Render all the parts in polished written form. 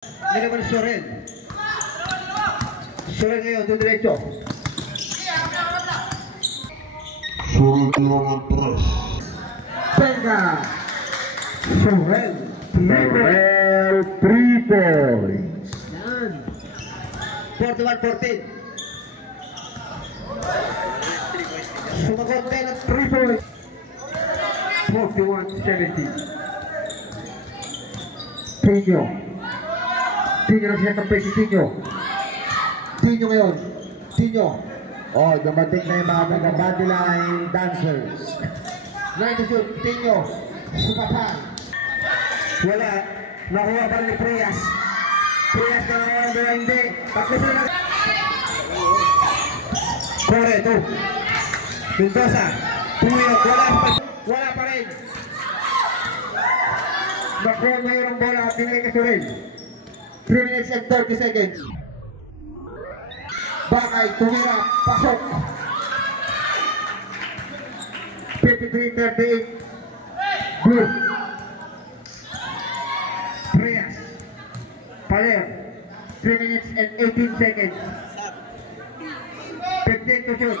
Hindi naman Sorel. Sorel ngayon, doon diretso. Sorel kailangan press. Penga. Sorel. Sorel 3 points. Yan. 41-14. Sumagot tayo ng 3 points. 41-17. Tinyo. Tinyo na siya kampay si Tinyo. Tinyo ngayon. Tinyo. Oh, dumating na yung mga bodyline dancers. 9-2. Tinyo. Supapan. Wala. Nakuha pa ni Prias. Prias na nakuha hindi. Tatlo sila na. Kore, 2. Mendoza. Pumiyok. Wala pa rin. Nakuha mayroong bola at binigay kay Sorel. 3 minutes and 30 seconds. Bakay, tumira, pasok. 53-38. Blue. Prias. Paler. 3 minutes and 18 seconds. 15 to shoot.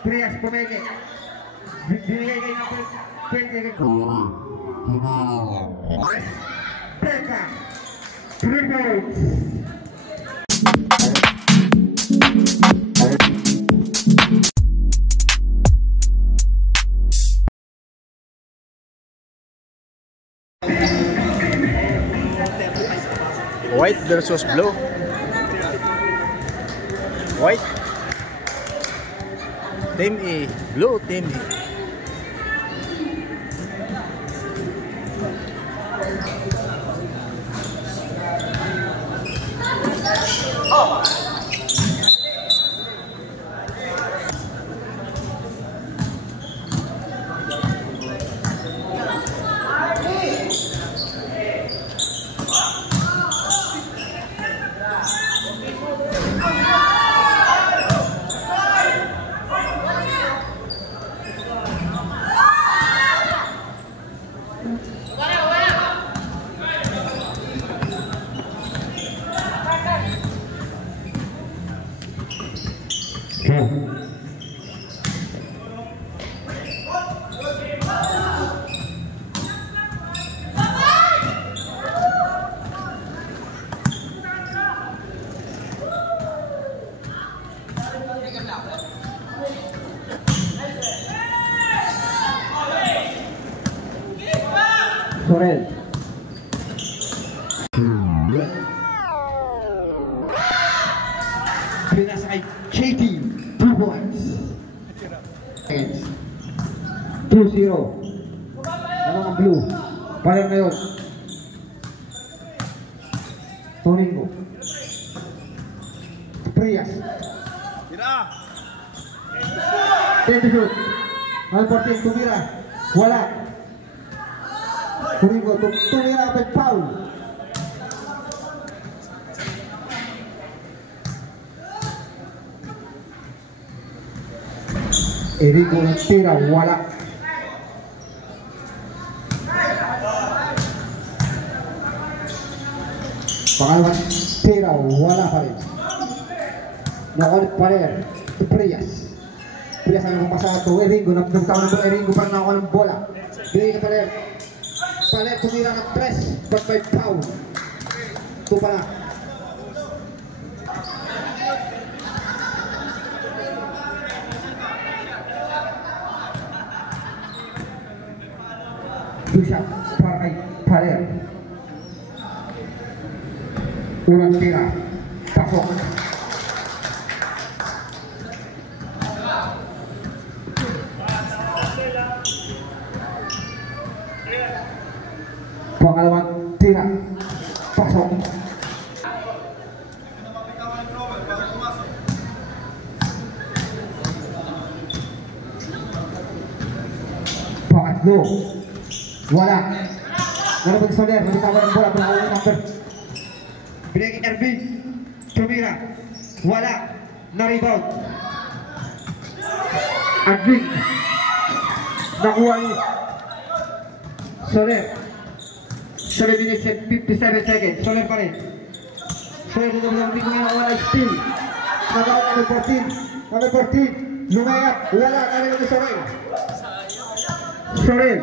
Prias pumeke. Binigay kay number 20. Teka. 3 points. White versus blue. White. Team A. Blue team A. Sorel. Pinas ay JT. 2 points. 2-0. Ano ang blue? Paler na yun. Toningo. Prias. Tira. 10 to shoot. 1-14. Tumira. Wala. Toningo. Tumira at foul. Erigo ng tira, wala. Pangalawang tira, wala pa rin. Nakulit pa rin. Prias. Prias ang mapasa ito. Erigo, nagtaon na ito. Erigo pa rin nakuha ng bola. Binigay ka pa rin. Paler, tumira ng 3. But by foul. Ito pala. Shot para kay Paler. Unang tira. Pasok. Pangalawang tira. Pasok. Pangatlo. Wala. Narapag Soler. Nagtawa ng bola. Pangalan ng number. Binigay kay Ervin. Tumira. Wala. Na-rebound. Ervin. Nakuha ni Soler. 7 minutes and 57 seconds. Soler pa rin. Sorel, hindi ko ginawa na steal. Nagawa number 14. Number 14. Lumayap. Wala. Narinig ni Sorel. Sorel.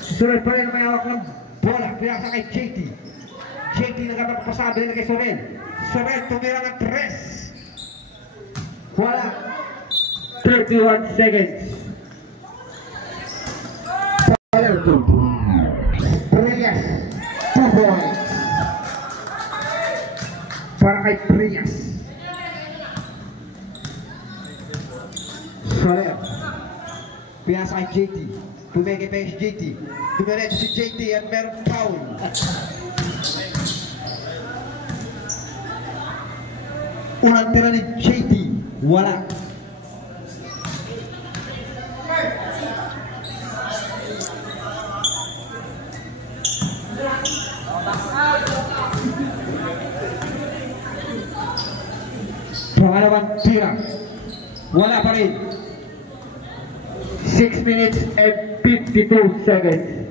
Sorel pa rin may hawak ng bola. Pinasa kay JT. JT nagpapasabi na kay Sorel. Sorel tumira ng 3. Wala. 31 seconds. Prias. 2 points. Para kay Prias. Sorel. Pinasa kay JT. Pumeke pa si JT. Dumiretso si JT at merong foul. Unang tira ni JT. Wala. Pangalawang tira. Wala pa rin. 6 minutes and 52 seconds.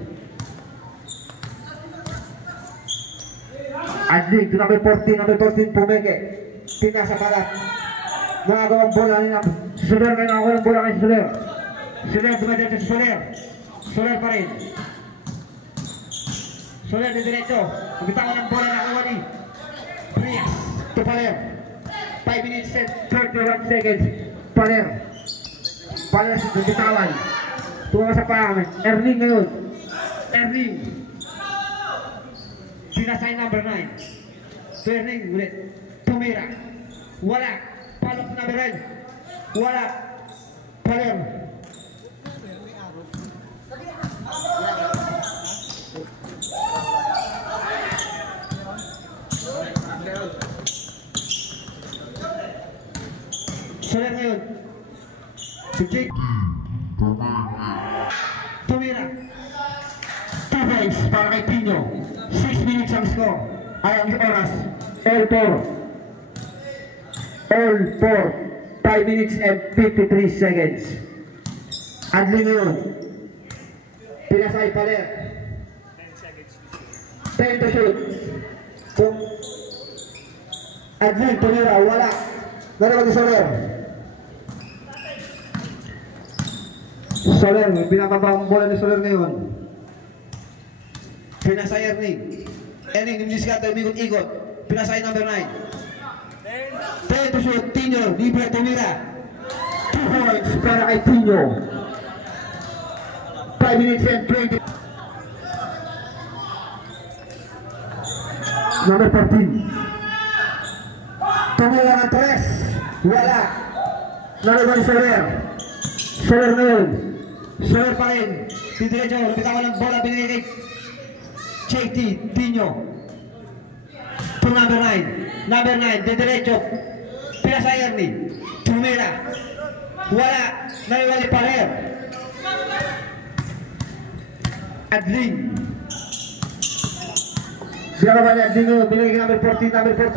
Adling, number 14 Pumeke. Pinasa balat. Nagagawang bola nila. Soler na ako ng bola kay Soler. Soler, dumadito si Soler. Soler pa rin. Soler di diretso. Nabitawan ng bola na kuha ni Prias. To Paler. 5 minutes and 31 seconds. Paler. Paler sa nabitawan. Tuwa sa pangit. Erling ngayon. Erling. Sinasay number 9. To Erling ulit. Tumira. Wala. Palok na Berel. Wala. Paler. Soler ngayon. Si Jake. Tumira. 2 points para kay Pino. 6 minutes ang score. Ay ang oras. All 4. 5 minutes and 53 seconds. Adling ngayon. Pinasay Paler. 10 to shoot. Kung Adling tumira. Wala. Naramag si Soler. Soler, pinapabang bola ni Soler ngayon. Pinasay Erling. Erling, nimiskata, umikot-ikot. Pinasay number 9. 10 to shoot, Tino, libre tumira. 2 points para kay Tino. 5 minutes and 20. Number 14. Tumira ng 3. Wala. Naroon si Soler. Soler ngayon. Soler pa rin. Didiretso. Bitawan ng bola. Binigay kay JT. Tino. To number 9. Number 9. Didiretso. Pinasa Ernie. Tumira. Wala. Nariwali Paler. Adling. Binababa ni Adling ngayon. Binigay kay number 14. Number 14.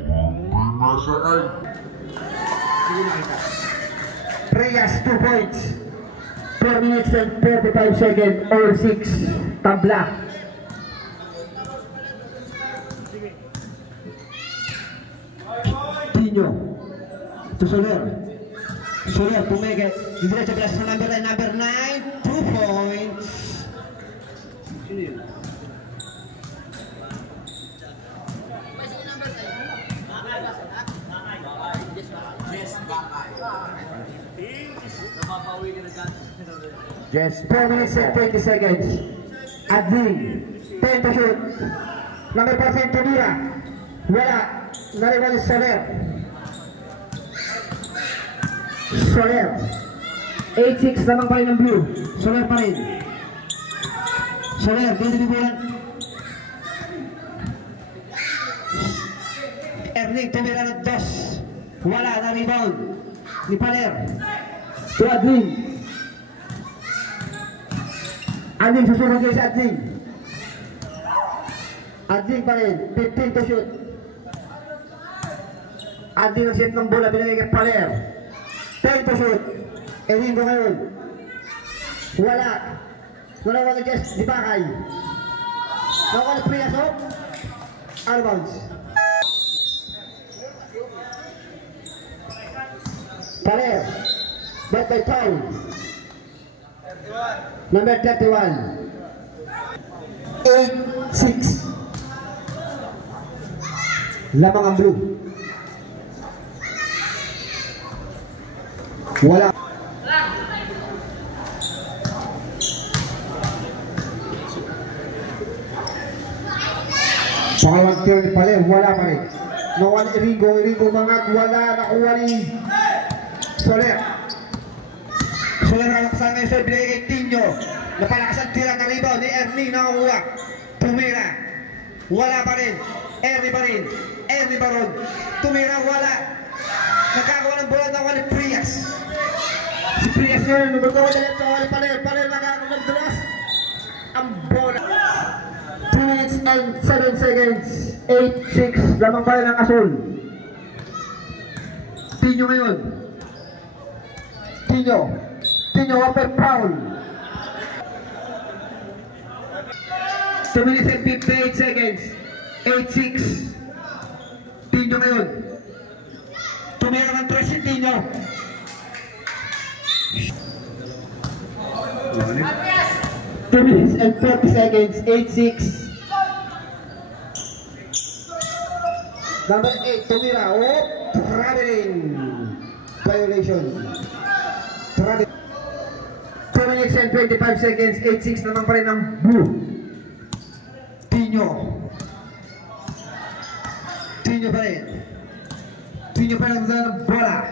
Prias 2 points. 4 minutes and 35 seconds. All 6. Tabla. Tino. To Soler. Soler Pumeke. Diretso pala sa number 9. Number 9. 2 points. Yes, 4 minutes and 20 seconds. Adling, 10 to shoot. Number 14, Tumira. Wala. Nariwali Soler. Soler. 8-6 lamang pa rin ng blue. Soler pa rin. Soler, dito bibulan. Erling, Tumira ng 2. Wala, na-rebound. Ni Paler. To Adling. Adling susunod kayo sa Adling. Adling pa rin. 15 to shoot. Adling ang set ng bola. Binigay kay Paler. 10 to shoot. Eringo ngayon. Wala. Nalawa ka Jess. Di Bakay. Nakuha ni Prias. Out of bounds. Paler. But by foul. Number 31. 8-6. Lamang ang blue. Wala. Pangalawang turn pa rin, wala pa rin. Nakuha ni Irigo Mangag, wala. Nakuha ni Soler. Soler nakakasan ngayon, Soler binigay kay Tinyo. Napalakas ang tira na rebound ni Ernie, nakakuha. Tumira, wala pa rin. Ernie pa rin, Ernie pa rin. Tumira, wala. Nagkakawa ng bola, nakuha ni Prias. Si Prias yun, numagawa na ito, Paler nakakawa ng dulas. Ang bola. 2 minutes and 7 seconds. 8-6. Lamang pa rin ang Asol. Tinyo ngayon. Tinyo, open foul. 2 minutes and 58 seconds. 8-6. Tinyo ngayon. Tumira ng 3 si Tinyo. 2 minutes and 40 seconds. 8-6. Number 8, tumira. Oh, traveling. Violation. Traveling. 2 minutes and 25 seconds. 8-6 naman pa rin ang blue. Tinyo pa rin. Tinyo pa rin ang bola.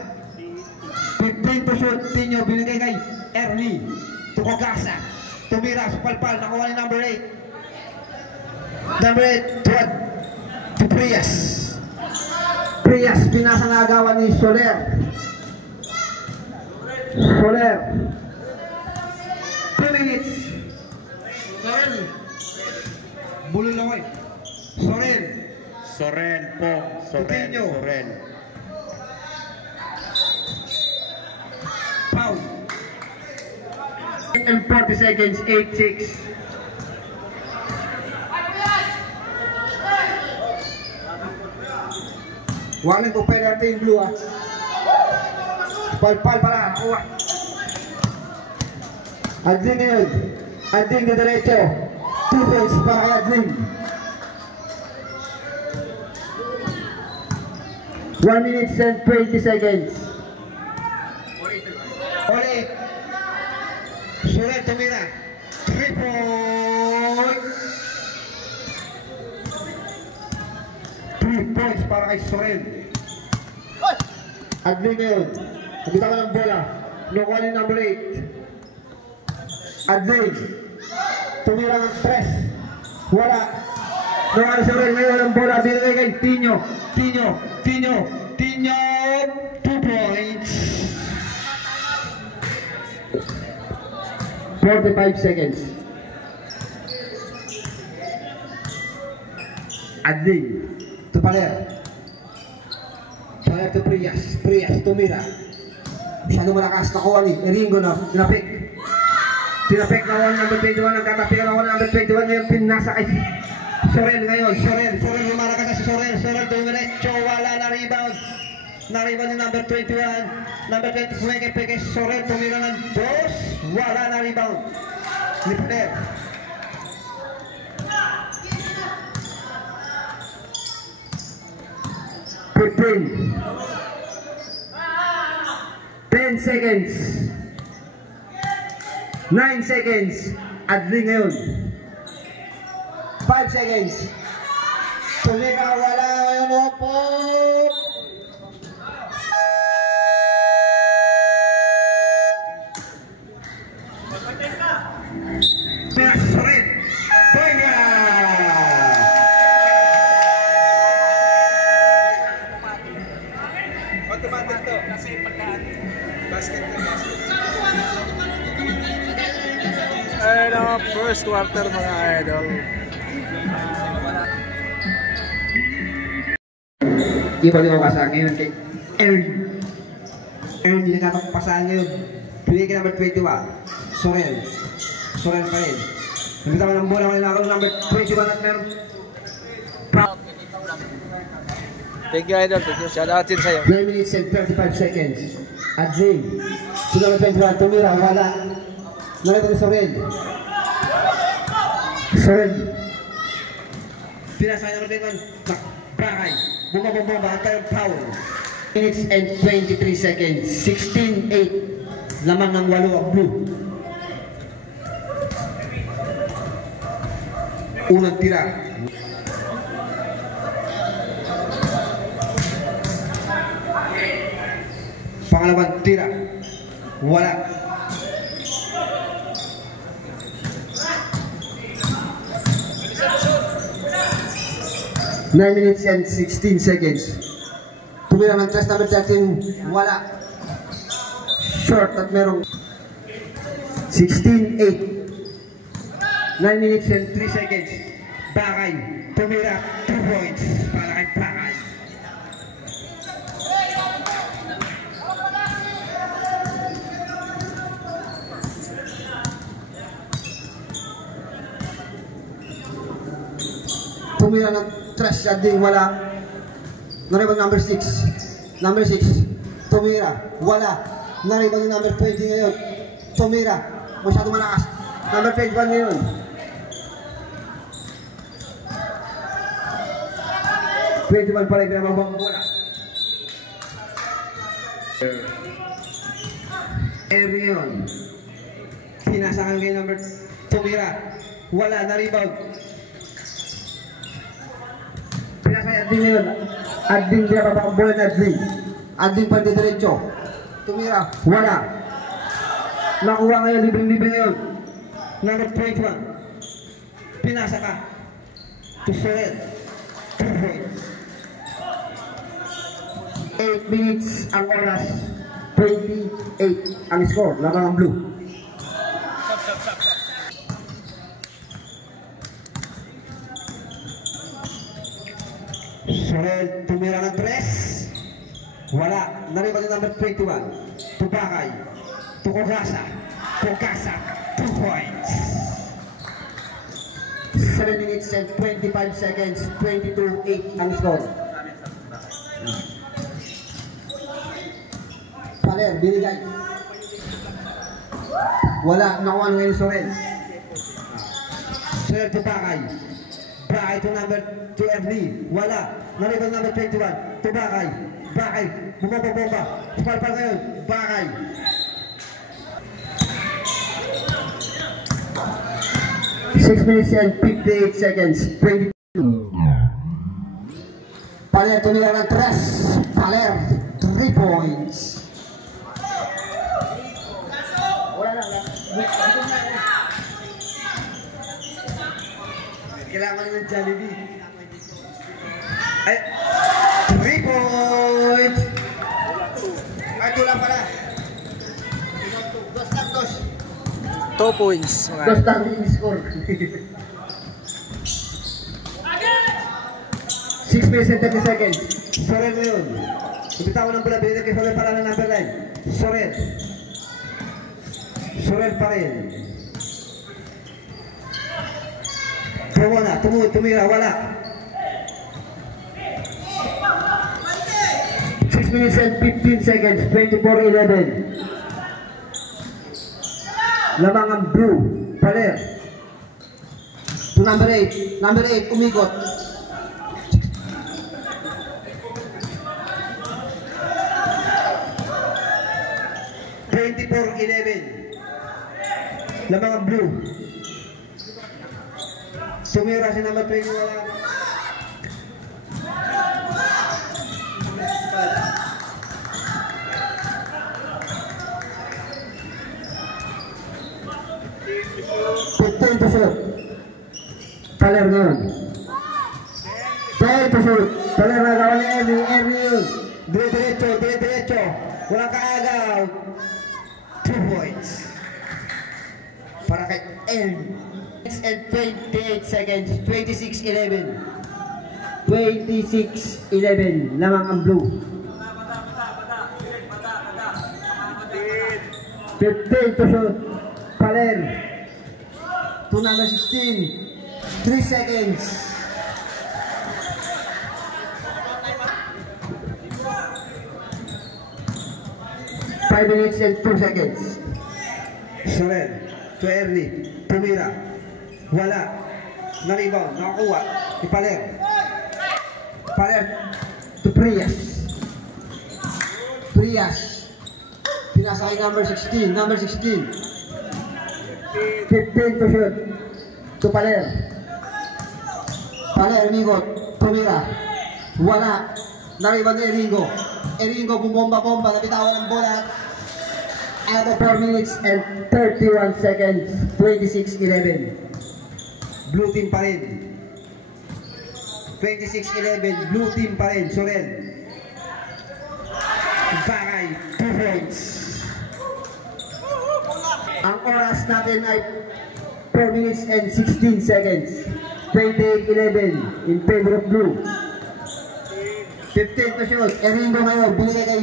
15 to shoot. Tinyo binigay kay Ernie. Tukogasa. Tumira sa palpal. Nakuha ni number 8. Number 8, Tuad. To Prias. Prias, pinasa na agawan ni Soler. 2 minutes. Sorel. Bululaw. Sorel po. Sorel. Foul. 8 and 40 seconds. 8-6. Walang ko pwede natin yung blue ah. Palpal pala. Adling ngayon. Adling na diretso. 2 points para kay Adling. 1 minute and 20 seconds. Ulit. Sulit tumira. 3 points. 3 points para kay Sorel. Adling ngayon. Nabitawan ng bola. Nakuha ni number 8. Adling. Tumira ng 3. Wala. Nakuha ni Sorel ngayon ang bola. Binigay kay Tinyo. 2 points. 45 seconds. Adling. To Paler to Prias tumira. Masyado malakas. Nakuha ni Eringo na tinapik na wala number 21. Nagkatapik na wala number 21. Ngayon pinasa kay Sorel ngayon. Sorel lumalakas na si Sorel dumiretso. Wala na rebound. Na-rebound yung number 21. Number 20 pumeke kay Sorel. Tumira ng 2. Wala na rebound ni Paler. $15. 10 seconds. 9 seconds. Adling ngayon. 5 seconds. Tumira, wala ngayon po. Sorry. Boyga! Automatic to. Kasi pagkaan basket. First quarter mga idol. Iba din ako kasama ngayon kay Aaron hindi nakapagpasahan ngayon. Pili ka number 21. Sorel pa rin. Nagkita ng bola kanina ako number 21 at meron. Thank you idol. Thank you. Shout out din sa'yo. 9 minutes and 35 seconds. Adjing. Sino na 21? Tumira, wala. Narito ni Sorel. Sorel. Pinasa na naman Bakay. Bumabomba at tayong foul. Minutes and 23 seconds. 16-8. Lamang ng 8 ang blue. Unang tira. Pangalawang tira. Wala. Nine minutes and 16 seconds. Tumira ng test number 13. Wala. Short at merong 16-8. 9 minutes and 3 seconds. Bakay. Tumira 2 points. Para kay Bakay. Tumira ng trash at ding wala. Naribang number 6. Number 6. Tumira. Wala. Naribang yung number 20 ngayon. Tumira. Masyado malakas. Number 21 ngayon. Pa rin pinamabang bola. Every ngayon. Pinasakan ngayon number Tumira. Wala. Na-rebound. Pinasaya din ngayon. Ading dia babang bola na Ading. Ading pa diretso. Tumira. Wala. Nakuha ngayon. Libreng-libreng ngayon. Number 21. Pinasa ka. To Sorel. 2 points. 8 minutes ang oras. 28 ang score. Labang ang blue. Sorel tumira ng 3. Wala. Nariban yung number 21. Tubakay. Tukogasa. Tukasa. 2 points. 7 minutes and 25 seconds. 22-8 ang score. Paler, binigay. Wala. Nakuha ngayon Sorel. Sorel Tubakay. Bakay to number 2 wala. Nariban number 21. Tubakay. Bakay. Bumababomba. Spalpal ngayon. Bakay. Six minutes and 58 seconds. 22. Paler tumira ng 3. Paler 3 points. Wala lang. Kailangan ng Jollibee. Ay, 3 points. Ay, tulang pala. 2 points. 2 lang yung score. 6 minutes and 30 seconds. Sorel na yun. Ibitaw ng bola. Binigay kay Sorel para ng number 9. Sorel. Sorel pa rin. Tumira, wala. 6 minutes and 15 seconds. 24-11. Lamang ang blue. Paler. To number 8. Number 8, umikot. Lamang ang blue. Tumira si number 3 wala. Paler ngayon. 10%. Paler na gawa ni Ernie yun. Dire-diretso. Walang kaagaw. 2 points. Para kay Ernie. And 28 seconds. 26-11. 26-11. Lamang ang blue. 15%. Paler. To number 16. 3 seconds. 5 minutes and 2 seconds. Sorel, to Ernie, tumira. Wala. Na-rebound, nakakuha. Ni Paler. Paler to Prias. Prias. Pinasa kay number 16. Number 16. 15 to shoot. To Paler. Paler, umigot. Tumira. Wala. Na-rebound ni Eringo. Eringo, bumomba-bomba. Nabitawan ng bola. Out of 4 minutes and 31 seconds. 26-11. Blue team pa rin. 26-11, blue team pa rin. Sorel. Bagay, 2 points. Ang oras natin ay 4 minutes and 16 seconds. 28-11 in favor of blue. 15 to shoot. Eringo ngayon, binigay kay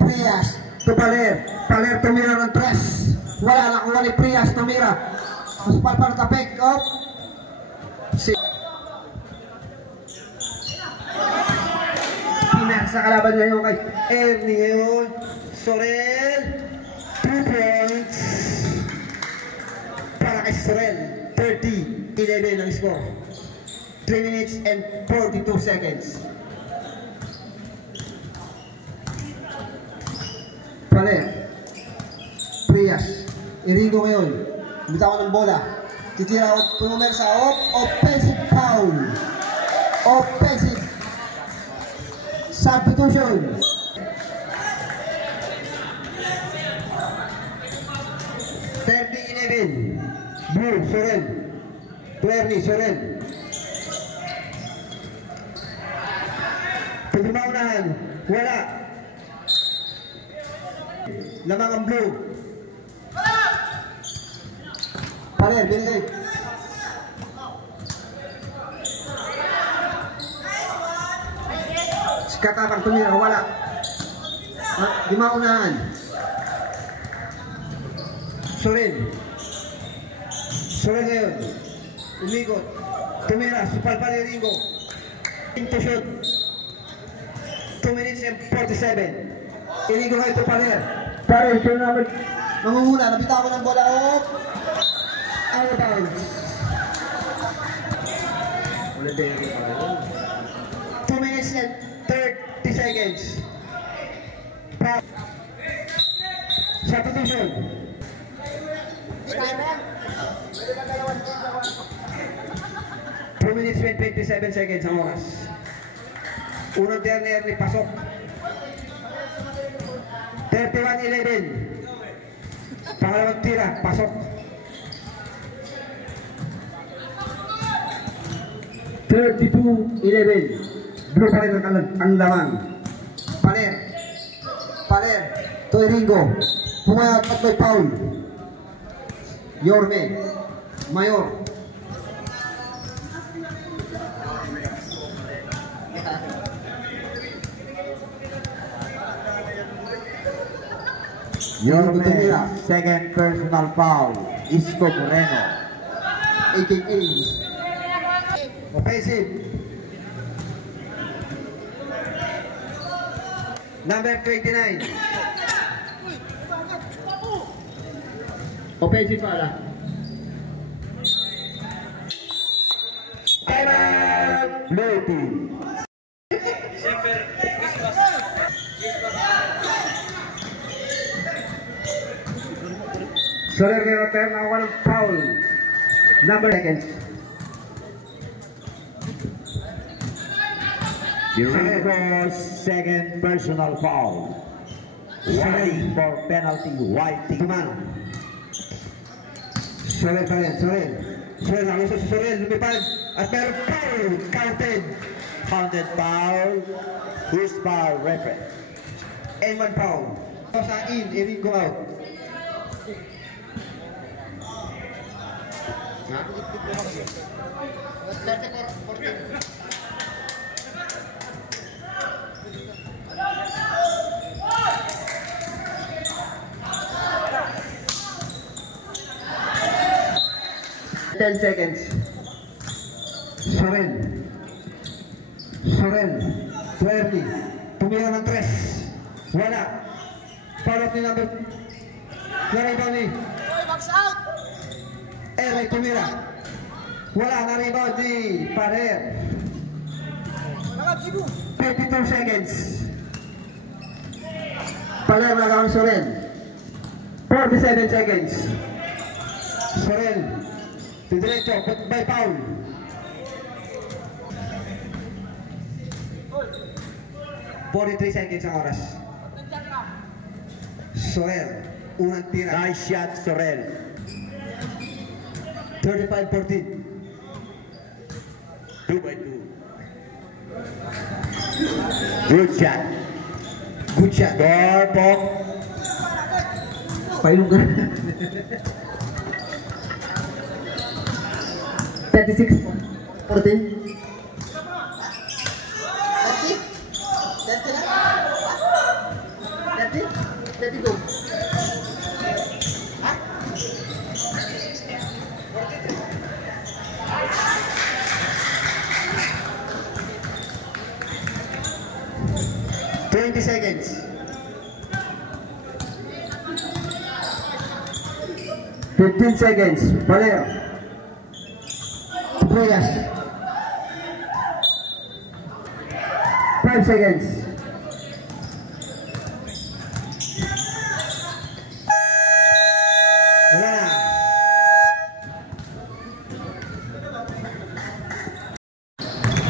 Prias to Paler. Paler tumira ng 3. Wala na kuha ni Prias, tumira. Mas palpal ka pick up. Pinasa kalaban ngayon kay Ernie ngayon. Sorel. 2 points. Para kay Sorel. 30-11 ang score. 3 minutes and 42 seconds. Paler. Prias. Eringo ngayon. Bitawan ng bola. Titira o punumer sa offensive foul. Offensive substitution. Blue, Sorel. To Ernie, Sorel. Pagmaunahan, wala. Lamang ang blue. Paler, binigay. Katapang tumira, wala. Di maunahan. Sorel. Sorel ngayon. Umikot. Tumira. Supalpal yung Ringo. To shoot. 2 minutes and 47. Irigo ngayon to Paler. Paler, siya naman. Nangunguna, nabitawan ng bola. Out of bounds. 2 minutes and 30 seconds. Substitution. 2 minutes and 27 seconds ang oras. Unang turner ni pasok. 31-11. Pangalawang tira, pasok. 32-11. Blue pa rin ang lamang. Paler. Paler. To Eringo. Pumayat at may foul. Yorme. Mayor. Yorme, second personal foul. Isko Moreno. AKA. Offensive. Number 29. Offensive pala. Timeout. Blue team. Sorel ngayon pero na walang foul. Number seconds. Ringo's second personal foul. Waiting for penalty. White team. Tumano. Sorel pa rin. Sorel. Sorel. Nakuso si Sorel. Lumipad. At meron foul. Counted. Counted foul. Who's foul referee? And one foul. Sa in. Eringo out. 10 seconds. Sorel. Sorel. 20. Tumira ng 3. Wala. Foul out ni number. Na-rebound ni. Eray tumira. Wala na-rebound ni Parer. 52 seconds. Paler nagawang Sorel. 47 seconds. Sorel. Diretso, by foul. $43 seconds ang oras. Sorel, unang tira. Nice shot, Sorel. 35-14. 2x2. Good shot. Good shot. Door, Pop. Pailong ka. 36-14. Seconds. 15 seconds. Valero. Players. 5 seconds. Wala na.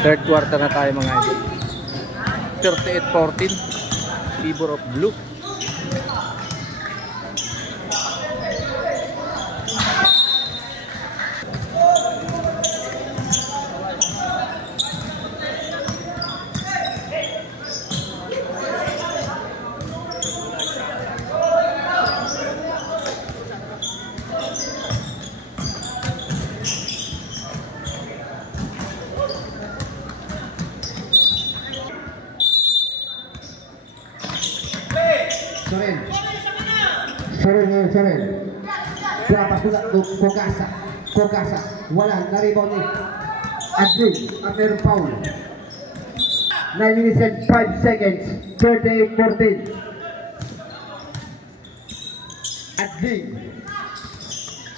Third quarter na tayo mga idol. 38-14. Fever of Blue. Sorel. Berapa sudah Kokasa. Wala, na-rebound ni Adrian, meron foul. 9 minutes and 5 seconds. 38-14. Adling.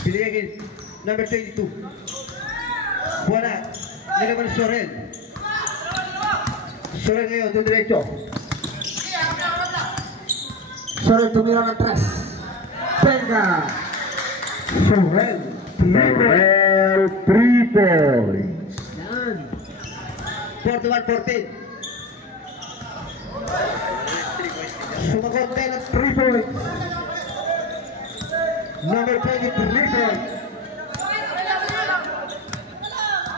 Binigyan number 22. Wala. Nilaban Sorel. Sorel ngayon, doon diretso. Sorel tumira ng 3. Venga. Sorel. Sorel 3 points. Yan. 41-14. Sumagot tayo ng 3 points. Number 23 points.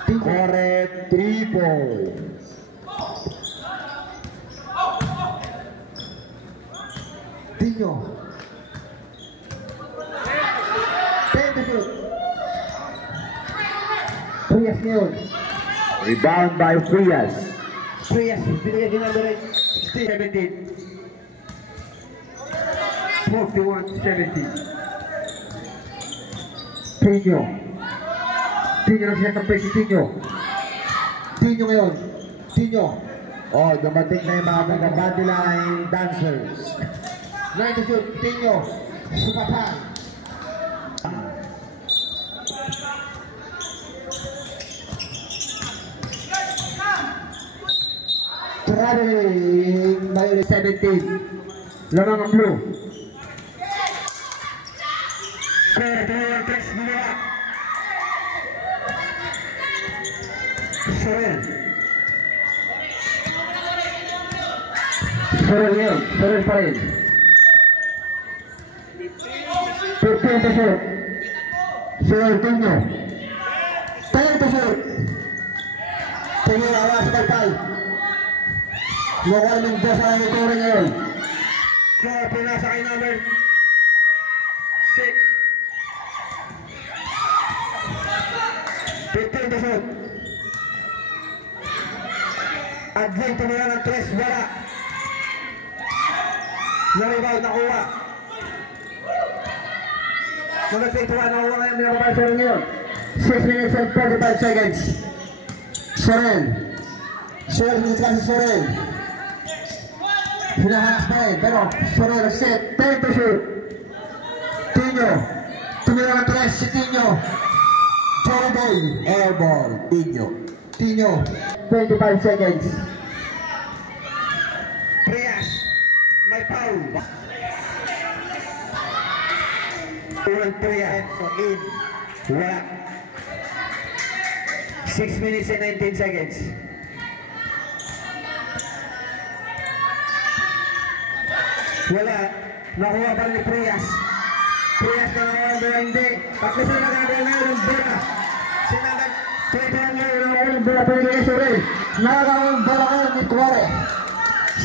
Correct 3 points. Dino. 10 to shoot. Frias ngayon. Rebound by Frias. Frias, binigyan din number 16-17. 41-17. Dino. Dino na siya ng si Dino. Dino ngayon. Dino. Oh, dumating na yung mga taga-bodyline dancers. 9 to shoot. Dino. Supatan. Traveling by 17. Lamang ang blue. Sorel. Sorel ngayon. Sorel pa rin. 15 to shoot. Sorel Dino. 10 to shoot. Tingin awa sa kalpay. Lokal Mendoza ang ituri ngayon. Kaya pinasa kay number 6. 15 to shoot. Adling tumira ng 3. Wala. Na-rebound nakuha. Number 21 nakuha ngayon. Minababa Sorel ngayon. 6 minutes and 45 seconds. Sorel. Sorel, minutes kasi Sorel. Hinaharas pa rin, pero Sorel set, 10 to shoot. Tino, tumira ng 3 si Tino. Johnny Boy, Airball. Tino. Tino, 25 seconds. Prias, may foul. Unang Prias, in. Wala. 6 minutes and 19 seconds. Wala. Nakuha pa ni Prias. Prias na nakuha ng bola, hindi. Tapos na nagagawa na yung bola. Sinagag. 21 na yung bola pa ni Sorel. Nakakawang ng bola kayo ni Cuore.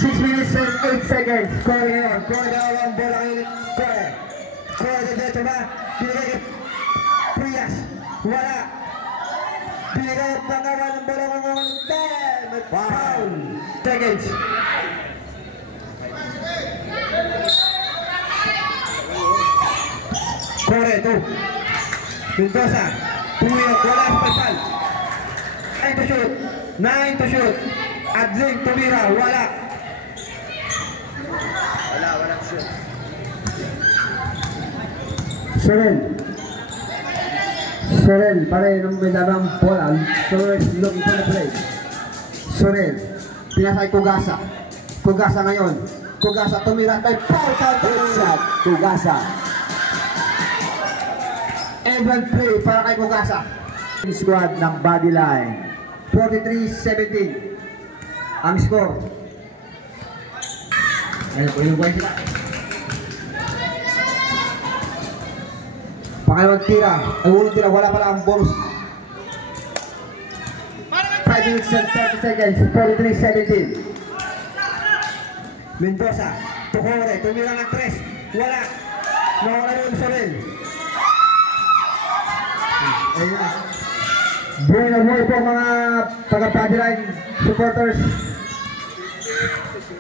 6 minutes and 8 seconds. Cuore ngayon. Cuore na ang bola kayo ni Cuore. Cuore na dito ba? Binigay kay Prias. Wala. Binigay at nakawa ng bola ko ng 10. Foul. Seconds. Cuore, 2. Mendoza. Tumiyok. Wala sa palpal. 9 to shoot. 9 to shoot. Adling tumira. Wala. Wala shoot. Sorel, pare nung may dabang bola. Sorel, looking for the play. Sorel, pinasay Kugasa. Kugasa ngayon. Kugasa tumira kay foul count. Good shot. Tugasa. Even play para kay Kugasa. Squad ng Bodyline. 43-17 ang score. Ayun po yung buhay sila. Pangalawang tira. Ay unang tira. Wala pala ang bonus. 5 minutes and 30 seconds. 43-17. Mendoza. Tukore. Tumira ng 3. Wala. Nawala yung Sorel. Ayun na. Buhay na buhay po mga taga-Bodyline supporters.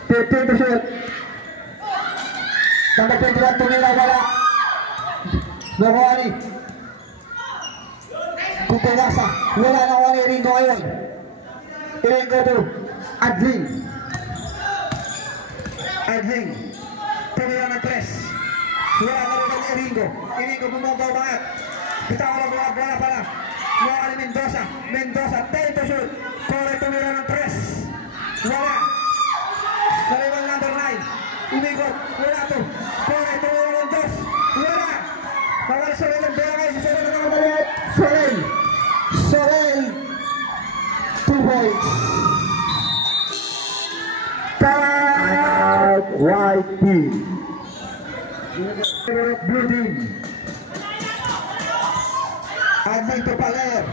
15 to shoot. Number 21 tumira. Wala. Nakuha ni Kugasa. Wala nakuha ni Ringo ngayon. Ringo to Adling. Adling. Tumira ng 3. Wala na rin ang Ringo. Ringo bumabaw bangat. Bitaw lang buwag. Wala pala. Nakuha ni Mendoza. Mendoza. 10 to shoot. Cuore tumira ng 3. Wala. Naliwang number 9. Umikot. Wala to. Cuore tumira ng 2. Wala. Nawala Sorel ang bola kayo. Si Sorel ang nakabalik. Sorel. Sorel. 2 points. Out. White team. Blue team. Adling to Paler.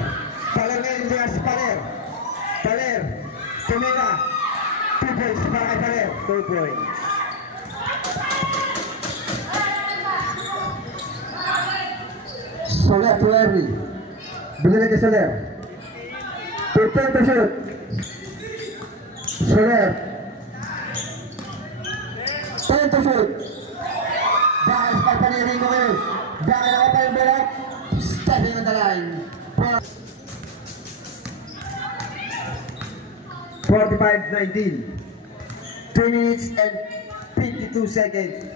Paler ngayon diya si Paler. Paler. Tumira. 2 points para kay Paler. 2 points. Soler to Henry. Binili kay Soler. 15 to shoot. Soler. 10 to shoot. Bakit pagpanirin mo ngayon? Bakit ako pa yung bola? Stepping on the line. 45-19. 2 minutes and 52 seconds.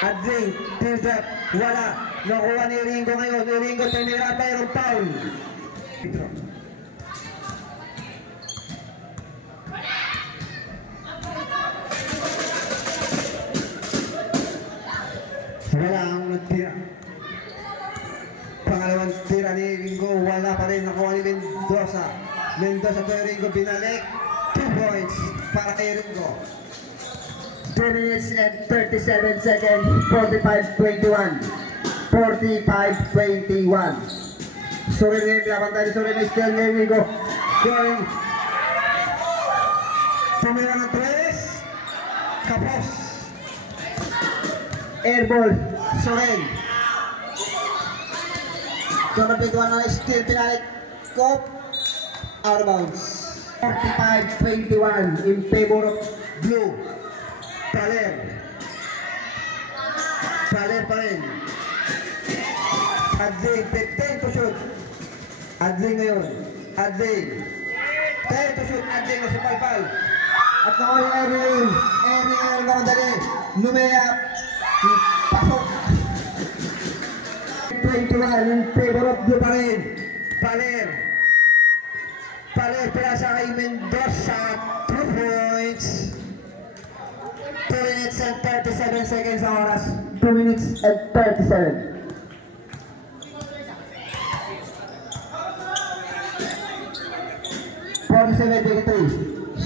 Adling, build up, wala. Nakuha ni Ringo ngayon. Ni Ringo tumira pa yung foul. Wala ang nagtira. Pangalawang tira ni Ringo, wala pa rin. Nakuha ni Mendoza. Mendoza to Ringo, binalik. 2 points para kay Ringo. 2 minutes and 37 seconds. 45-21. 45-21. Sorel ngayon, laban tayo. Sorel na still ngayon, Ringo. Going. Tumira ng 3. Kapos. Airball. Sorel. Tumapituan na still pinalik. Cop. Out of bounds. 45-21 in favor of Blue. Paler. Paler pa rin. Adling, 10 to shoot. Adling ngayon. Adling. 10 to shoot. Adling na si Palpal. At nakuha yung Ariel. Ariel, makadali. Lumayap. Pasok. 21 in favor of Blue pa rin. Paler. Paler pala sa kay Mendoza. 2 points. 2 minutes and 37 seconds ang oras. 2 minutes and 37.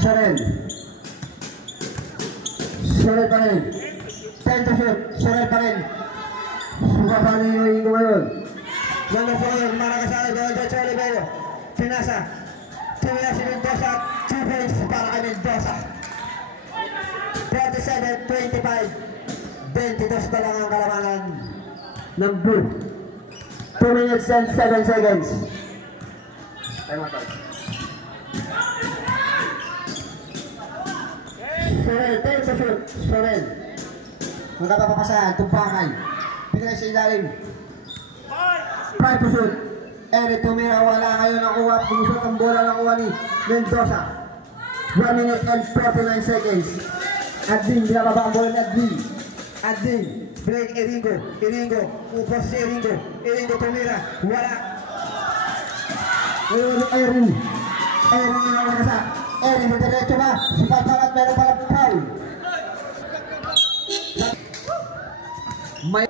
Sorel. Sorel pa rin. 10 to shoot. Sorel pa rin. Suka pa rin yung Ingo ngayon. Number 4, Maracasal, Dolce Oliveira. Pinasa. Tumila si Mendoza. 2 points para kay Mendoza. 47-25. 22 pa lang ang kalamangan ng Blue. 2 minutes and 7 seconds. Sorel, 10 to shoot. Sorel. Magkapapasahan, tumpakay. Pinay sa ilalim. 5 to shoot. Eric tumira, wala kayo nakuha. Pumusot ang bola nakuha ni Mendoza. 1 minute and 49 seconds. Adin, binababa ang bola ni Adin. Adin, break Iringo. Iringo, upos si Iringo. Iringo tumira, wala. Erin. Erin yung nakakasa. Erin, madiretso ba? Supapan at meron pala foul. May...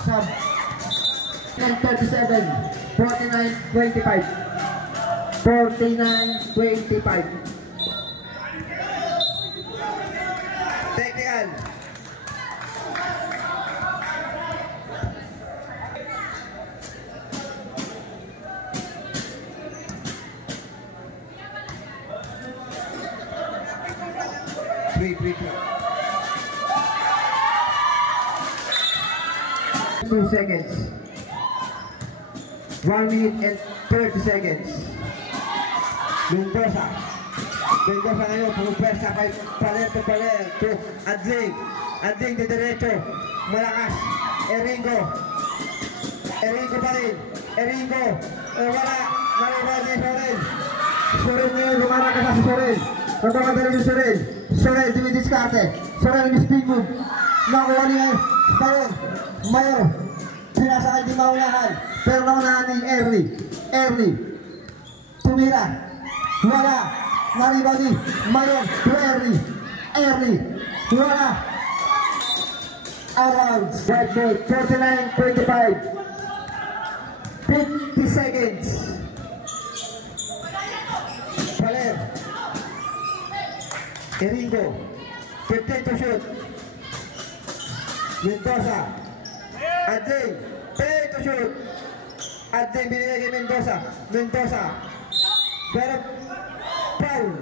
Sub 37, 49-25. 49-25. Technical. Three. 2 seconds. 1 minute and 30 seconds. Mendoza ngayon, pumupwersa kay Paler to Adling. Adling di derecho, malakas. Iringo pa rin. Iringo, wala. Maribal ni Sorel. Sorel ngayon, lumaraka sa si Sorel. Nagkamadali si Sorel. Sorel, dumidiskarte. Sorel, spin move. Nakuha niya. Mayor. Pinasakay di maunahan. Pero naunahan ni Erly. Tumira. Wala. Maribal ni Mayor to Erly. Wala. Around. Right ball. 49-25. 50 seconds. Paler. Iringo. 15 to shoot. Mendoza. Adling. 10 to shoot. Adling binigay kay Mendoza. Pero foul.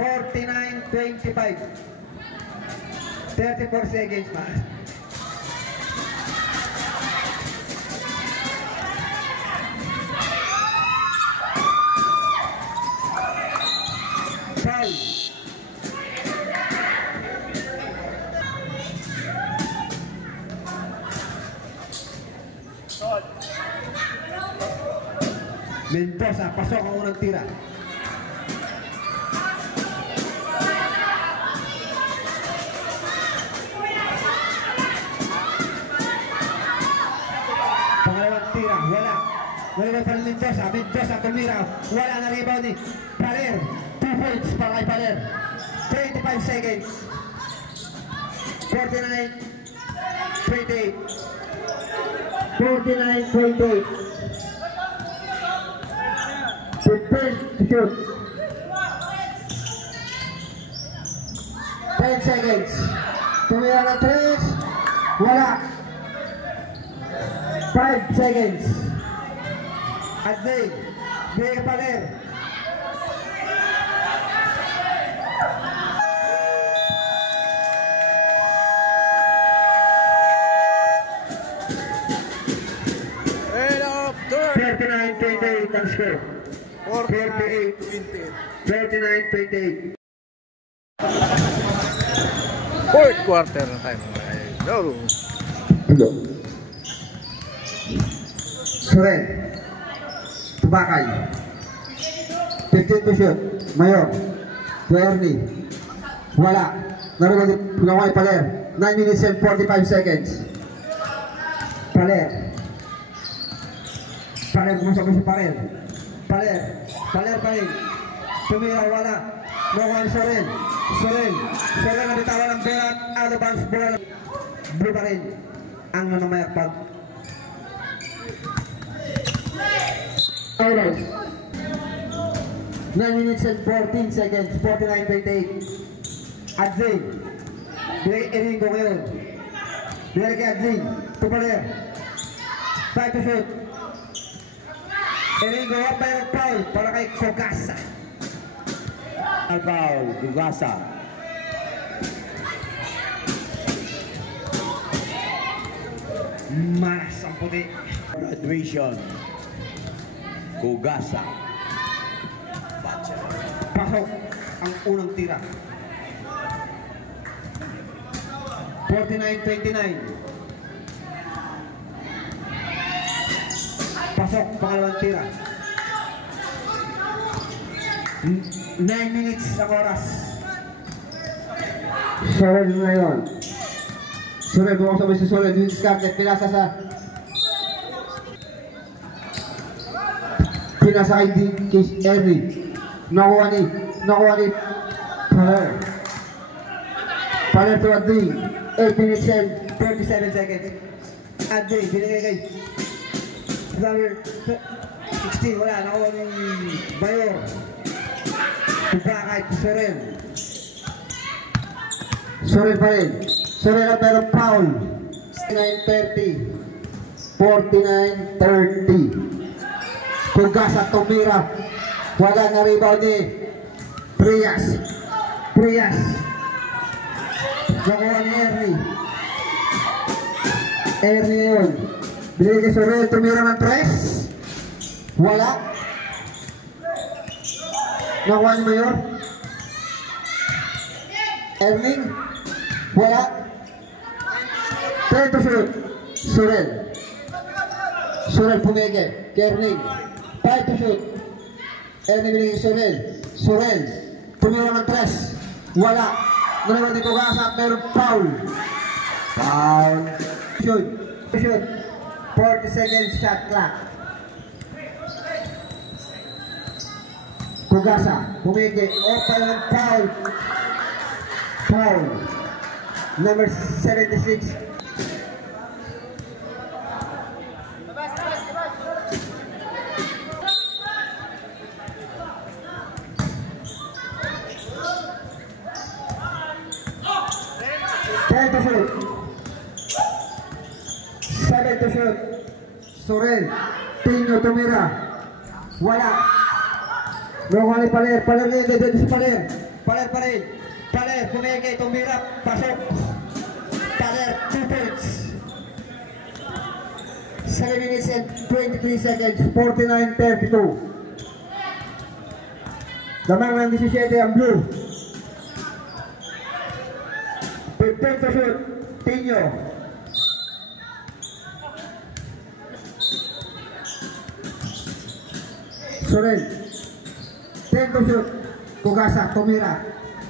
$49-25. 34 seconds pa. Foul. Mendoza, pasok ang unang tira. Pangalawang tira, wala. Wala pa rin Mendoza tumira. Wala na rebound ni Paler. 2 points para kay Paler. 25 seconds. 49-28. 49-28. 15 to shoot. 10 seconds. Tumira ng 3. Wala. 5 seconds. Adling. Bigay ka Paler. score. 39-28. Fourth quarter na tayo mga idol. Soren. Tubakay. 15 to shoot. Mayor. To Ernie. Wala. Naroon ulit Paler. 9 minutes and 45 seconds. Paler. Paler pumasok mo si Paler. Paler. Paler pa rin. Tumira, wala. Nakuha ni Soren. Soren. Soren na bitawan ng bola. Out of bounds. Bola. Blue pa rin. Ang nanamayakpag. Alright. 9 minutes and 14 seconds. 49-28. Adlin. Binigay ko ngayon. Binigay kay Adlin. Tupaler. 5 to shoot. Eringo up by a foul para kay Kogasa. Foul, Kogasa. Maras ang puti. Graduation. Kogasa. Pasok ang unang tira. 49-29. Pasok, pangalawang tira. 9 minutes ang oras. Soren ngayon. Soren, bumakasabay si Soren. Discarded. Pinasa kay Ernie. Nakuha ni Paler. Paler to Adlin. 8 minutes and 37 seconds. Adlin, binigay kay number 16, wala. Nakuha ni Bayor. Tubakay, Soren. Soren pa rin. Soren at meron foul. 49-30. 49-30. Kogasa tumira. Wala na rebound ni Prias. Nakuha ni Ernie. Ernie ngayon. Binigay kay Soren. Tumira ng 3. Wala. Nakuha ni Mayor. Ernie. Wala. 10 to shoot. Soren pumigay. Kerning. 5 to shoot. Ernie binigay Soren. Tumira ng 3. Wala. Nalaman ni Kogasa at meron foul. Shoot. 40 seconds shot clock. Kogasa. Pumigay. Open ng foul. Number 76. To shoot. 7 to shoot. Soren. Tino tumira. Wala. Nakuha ni Paler. Paler ngayon. Dito si Paler. Paler pa rin. Paler. Pumigay. Tumira. Pasok. Paler. 2 points. 7 minutes and 23 seconds. 49-32. Damang ng 17 ang blue. 15 to shoot. Tino. Soren. 10 to shoot. Kogasa. Tumira.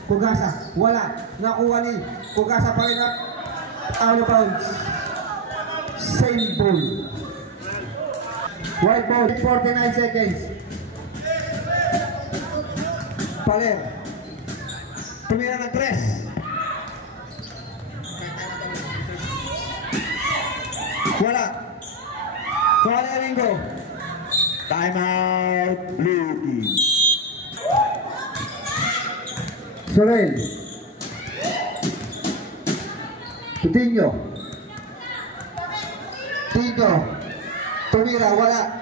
Kogasa. Wala. Nakuha ni Kogasa pa rin at out of bounds. Same ball. White ball. 49 seconds. Paler. Tumira ng 3. Wala. Kuha ni Ringo. Time out, Blue Team. Soren. Tino. Tumira. Wala.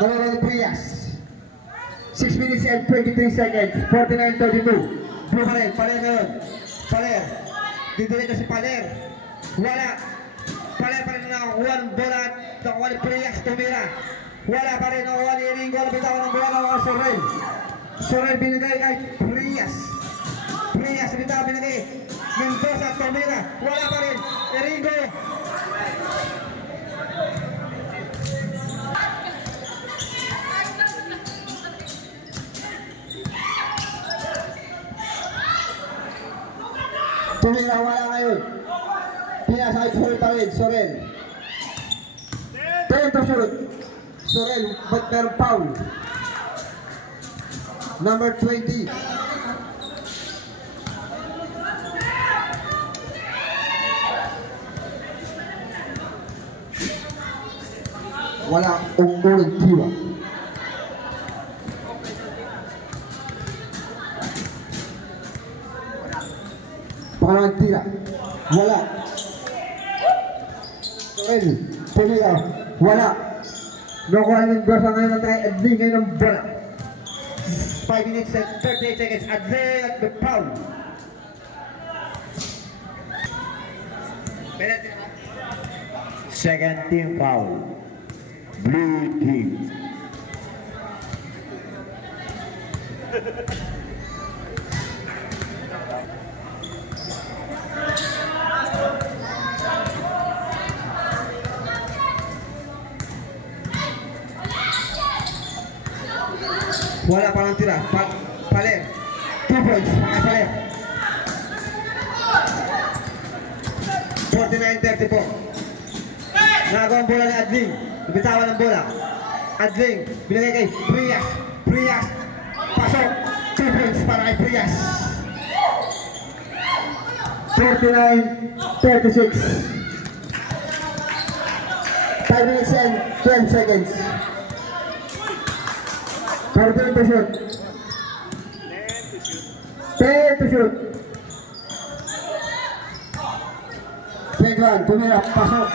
Nalaman ni Prias. 6 minutes and 23 seconds. 49-32. Blue pa rin. Paler ngayon. Paler. Didilito si Paler. Wala. Paler pa rin nakakuha ng bola. Nakuha ni Prias. Tumira. Wala pa rin nakuha ni Ringo. Nabitawan ng bola ng Sorel. Sorel binigay kay Prias. Prias binigay. Mendoza, Tomera. Wala pa rin. Ringo. Tumira, wala ngayon. Pinasa kay Sorel pa rin, Sorel. 10 to shoot. Sorel, but meron foul. Number 20. Wala unggulan jiwa. Pangalan tira. Wala. Sorel, tumira. Wala. Nakuha ng Mendoza ngayon at kay Adli ngayon ng bola. 5 minutes and 38 seconds. Adli at the foul. Second team foul. Blue team. Wala pa lang tira. Paler. 2 points. Mga Paler. 49-34. Nagawa ang bola ni Adling. Bitawan ng bola. Adling. Binigay kay Prias. Prias. Pasok. 2 points para kay Prias. 49-36. 5 minutes and 12 seconds. 14 to shoot. 10 to shoot. 21, tumira, pasok.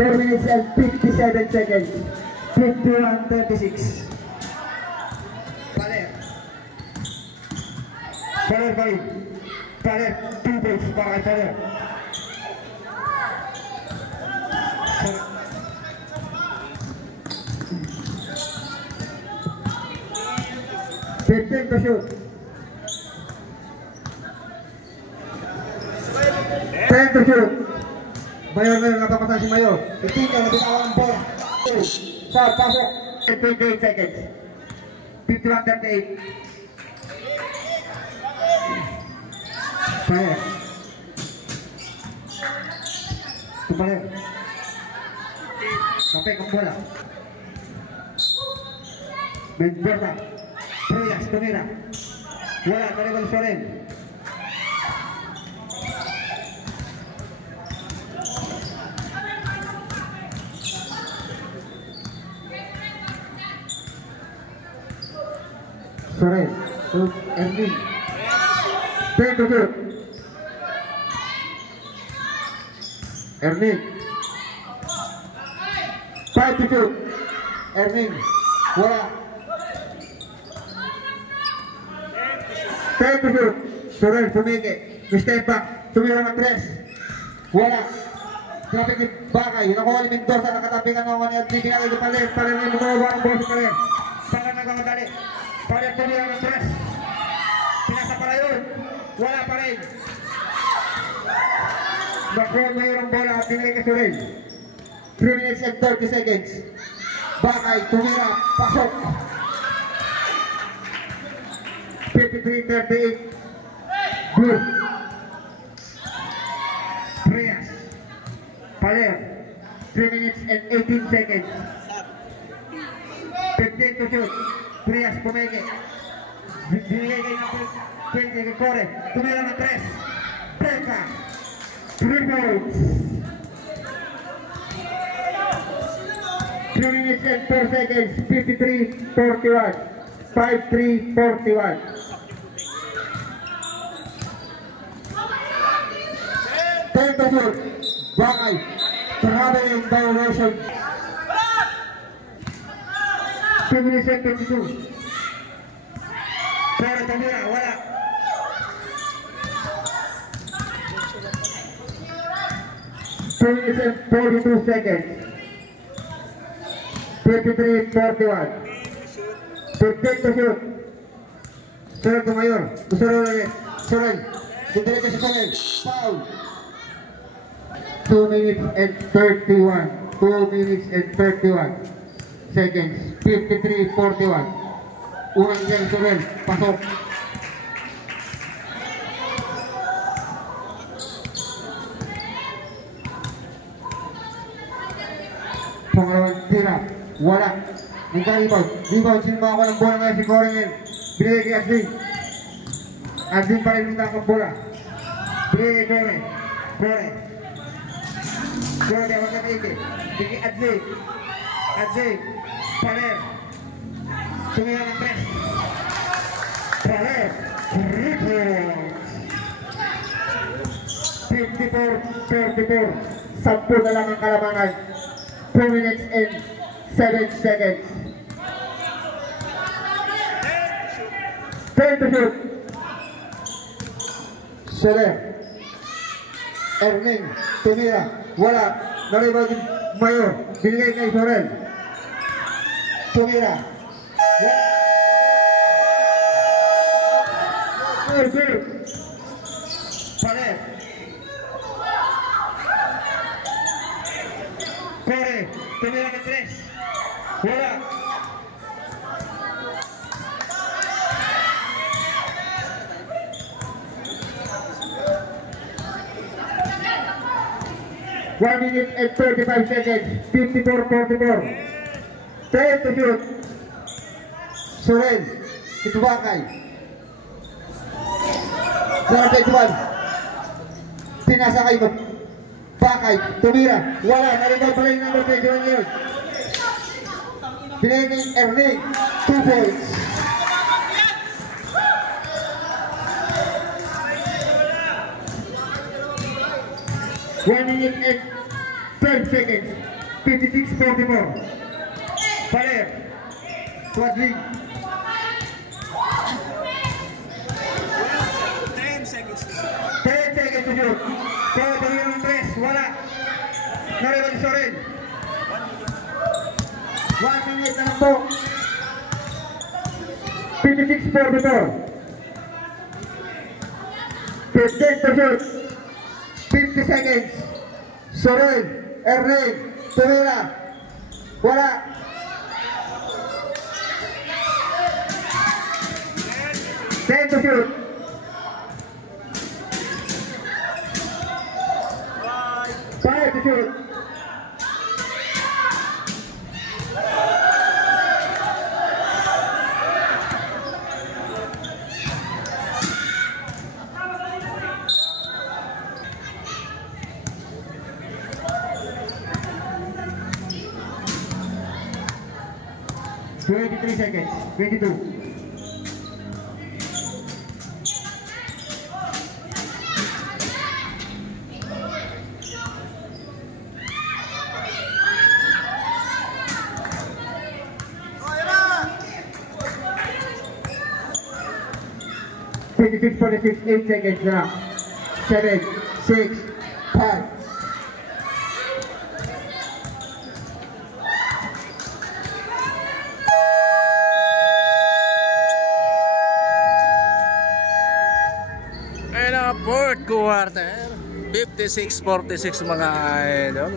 4 minutes and 57 seconds. 51-36. Paler. Paler pa rin. Paler, 2 points para kay Paler. Fifteen to shoot. 10 to shoot. Mayor ngayon napapatan si Mayor. Itika, nabitawan ng bola. Sa pasok. 28 seconds. 51-38. Paler. Ito Paler. Kapek ang bola. Mendoza. Prias, tumira. Wala, Maribel Sorel. Sorel. Erwin. 10 to shoot. Erwin. 5 to shoot. Erwin. Wala. 10 to shoot. Sorel, pumiki. Step back. Tumira ng 3. Wala. Traffic ni Bakay. Nakuha ni Mendoza. Nakatabi ka naman ni Adli. Pinagay ni Paler. Paler na lumawa ang bola si Paler. Paler nagkamadali. Paler tumira ng 3. Pinasa pala yun. Wala pa rin. Nakuha mayroong bola at pinagay kay Sorel. 3 minutes and 30 seconds. Bakay, tumira. Pasok. 53-38. Good. Prias. Paler. 3 minutes and 18 seconds. 15 to shoot. Prias pumeke. Binigay kayo ng 20 kay Kore. Tumira ng 3. Peka. 3 points. 3 minutes and 4 seconds. 53-41. 5-3-41. 10 to shoot. Bakay. Traveling violation. 2 minutes and 22. Pero tumira, wala. 2 minutes and 42 seconds. 53-41. 15 to shoot. Sunod ko ngayon. Susunod ulit. Sorel. Didiretso si Sorel. Foul. 2 minutes and 31. 2 minutes and 31 seconds. 53-41. Unang isang Sorel. Pasok. Pangalawang tira. Wala. Nagka-rebound. Rebound. Sinumawa ko ng bola ngayon si Corinel. Binigay kay Adlin. Adlin pa rin nagka ang bola. Binigay kay Corin. Corin. Corin ako na maigi. Binigay Adlin. Adlin. Paler. Tumira ng press. Paler. Rebound. 54-34. 10 na lang ang kalamangan. 2 minutes and 7 seconds. 10 to shoot. Soler. Erning. Tumira. Wala. Naribag yung Mayor. Binigay kay Sorel. Tumira. Wala. Good. Paler. Kore. Tumira ng 3. Wala. One minute and 35 seconds. 54-44. 10 to shoot. Sorel. Itubakay. Sarang 21. Pinasakay mo. Bakay. Tumira. Wala. Narinig pala yung number 21 yun. Pinagay ni Erling. 2 points. One minute and 12 seconds. 56-44. Paler. Quadling. 10 seconds to shoot. Kaya tumira ng 3. Wala. Narinig ni Sorel. 1 minute na lang po. 56-44. 15 to shoot. 50 seconds. Sorel. Erling. Tumira. Wala. 10 to shoot. 5 to shoot. $23 seconds. 22. $26, 46, 8 seconds now. 7, 6, 5. Ayun ang fourth quarter. 56-46 mga idol.